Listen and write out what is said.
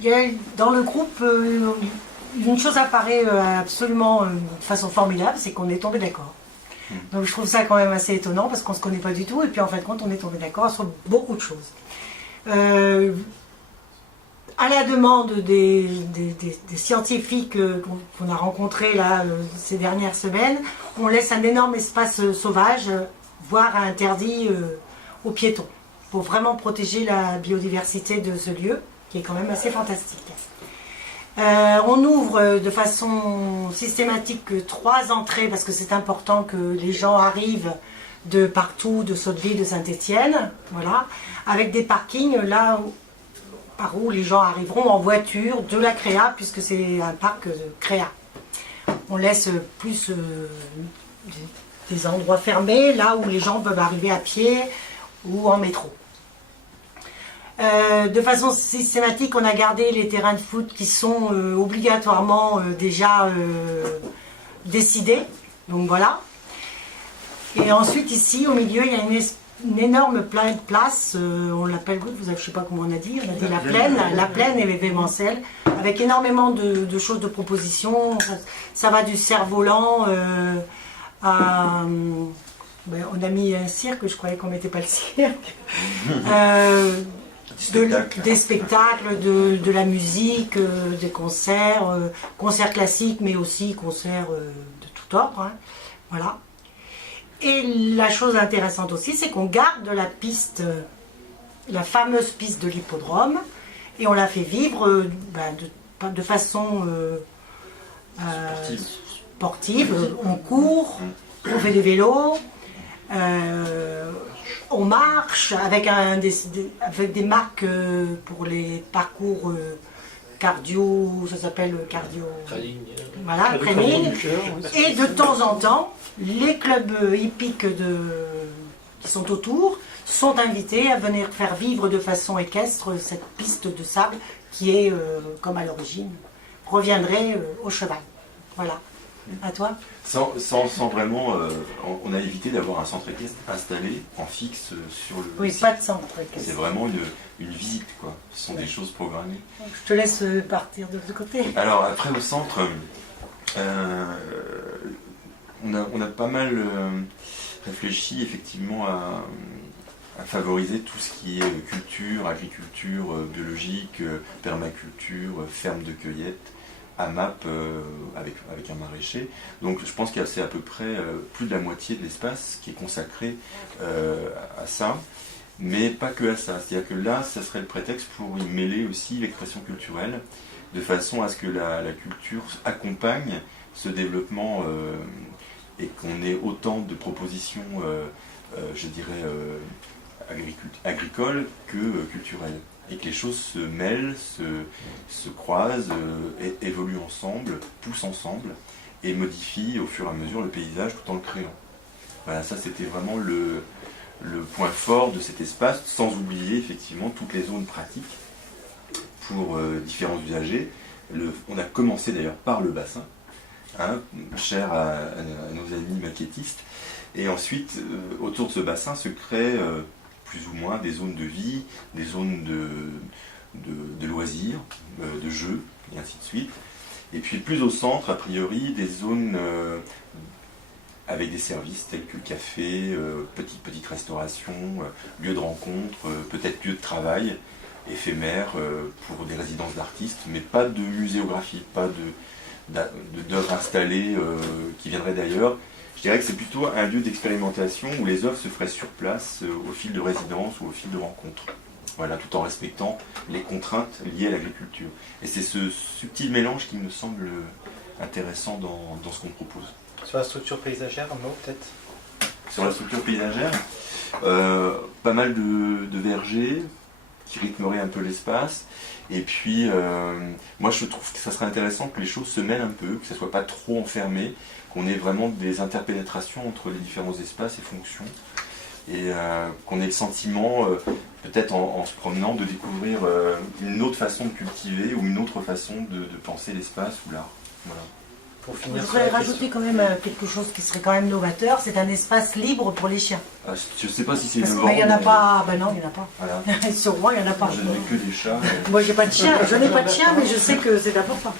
il y a, dans le groupe, une chose apparaît absolument de façon formidable, c'est qu'on est tombé d'accord. Donc je trouve ça quand même assez étonnant parce qu'on ne se connaît pas du tout et puis en fin de compte on est tombé d'accord sur beaucoup de choses. À la demande des scientifiques qu'on a rencontrés là, ces dernières semaines, on laisse un énorme espace sauvage, voire interdit aux piétons, pour vraiment protéger la biodiversité de ce lieu, qui est quand même assez fantastique. On ouvre de façon systématique 3 entrées, parce que c'est important que les gens arrivent de partout, de Sotteville, de Saint-Étienne, voilà, avec des parkings là par où les gens arriveront en voiture de la Créa, puisque c'est un parc Créa. On laisse plus des endroits fermés, là où les gens peuvent arriver à pied ou en métro. De façon systématique, on a gardé les terrains de foot qui sont obligatoirement déjà décidés. Donc voilà. Et ensuite, ici, au milieu, il y a une énorme place, on l'appelle, je ne sais pas comment on a dit la plaine événementielle, avec énormément de choses, de propositions. Ça va du cerf-volant à... on a mis un cirque, je croyais qu'on ne mettait pas le cirque. Des spectacles, de la musique, des concerts, concerts classiques, mais aussi concerts de tout ordre. Hein. Voilà. Et la chose intéressante aussi, c'est qu'on garde la piste, la fameuse piste de l'hippodrome, et on la fait vivre de façon sportive. On court, on fait du vélo. On marche avec des marques pour les parcours cardio, ça s'appelle cardio, voilà, training. Et de temps en temps, les clubs hippiques qui sont autour sont invités à venir faire vivre de façon équestre cette piste de sable qui est, comme à l'origine, reviendrait au cheval. Voilà. À toi ? Sans vraiment, on a évité d'avoir un centre équestre installé en fixe sur le site. Oui, pas de centre équestre. C'est vraiment une visite, quoi. Ce sont des choses programmées. Je te laisse partir de l'autre côté. Alors après au centre, on a pas mal réfléchi effectivement à favoriser tout ce qui est culture, agriculture biologique, permaculture, ferme de cueillette, AMAP avec un maraîcher. Donc je pense qu'il y a c'est à peu près plus de la moitié de l'espace qui est consacré à ça, mais pas que à ça. C'est-à-dire que là, ça serait le prétexte pour y mêler aussi l'expression culturelle, de façon à ce que la culture accompagne ce développement et qu'on ait autant de propositions, je dirais, agricoles que culturelles. Et que les choses se mêlent, se croisent, évoluent ensemble, poussent ensemble, et modifient au fur et à mesure le paysage tout en le créant. Voilà, ça c'était vraiment le point fort de cet espace, sans oublier effectivement toutes les zones pratiques pour différents usagers. On a commencé d'ailleurs par le bassin, hein, cher à nos amis maquettistes, et ensuite autour de ce bassin se crée plus ou moins des zones de vie, des zones de loisirs, de jeux, et ainsi de suite. Et puis plus au centre, a priori, des zones avec des services tels que café, petite restauration, lieu de rencontre, peut-être lieu de travail éphémère pour des résidences d'artistes, mais pas de muséographie, pas d'œuvres installées qui viendraient d'ailleurs. Je dirais que c'est plutôt un lieu d'expérimentation où les œuvres se feraient sur place au fil de résidence ou au fil de rencontres. Voilà, tout en respectant les contraintes liées à l'agriculture. Et c'est ce subtil mélange qui me semble intéressant dans ce qu'on propose. Sur la structure paysagère, un mot peut-être ? Sur la structure paysagère, pas mal de vergers qui rythmeraient un peu l'espace. Et puis, moi je trouve que ça serait intéressant que les choses se mêlent un peu, que ça ne soit pas trop enfermé, qu'on ait vraiment des interpénétrations entre les différents espaces et fonctions, et qu'on ait le sentiment, peut-être en se promenant, de découvrir une autre façon de cultiver ou une autre façon de penser l'espace ou l'art. Voilà. pour Je finir sur voudrais la question. rajouter quand même quelque chose qui serait quand même novateur, c'est un espace libre pour les chiens. Ah, je sais pas si c'est Parce innovant. qu'il n'y en a mais- pas, ben non, il n'y en a pas. Voilà. Sur moi, il n'y en a pas. Je n'ai que des chats. Moi, j'ai pas de chien, je n'ai pas de chien, mais je sais que c'est important.